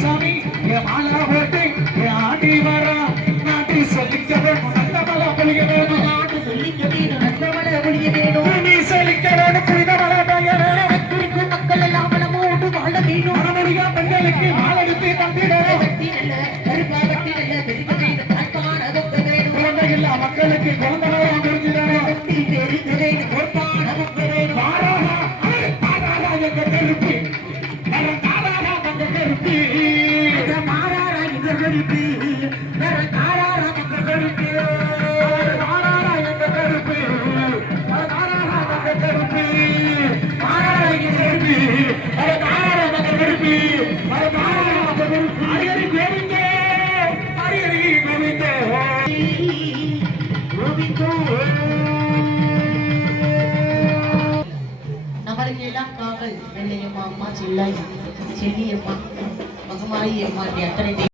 சாமி மாலா போட்டு ஆடி வரா நாட்டி சொல்லிக்க வேணும் நல்ல மலை பொழிய வேணும் நாட்டு சொல்லிக்க வேணும் நல்ல மலை பொழிய வேணும் நீ சொல்லிக்க வேணும் புனித மலை பொழிய வேணும் இருக்கும் மக்கள் எல்லாம் மனமோடு வாழ வேணும் மனமொழியா பெண்களுக்கு மாலெடுத்து தந்திட குழந்தைகளா மக்களுக்கு குழந்தைகளாம் புரிஞ்சிடணும் எங்க கருப்பு நம்மளுக்கு எல்லாம் காவல் வெள்ளையம்மா அம்மா செல்லாய் செல்லியம்மா மகமாயி அம்மா அத்தனை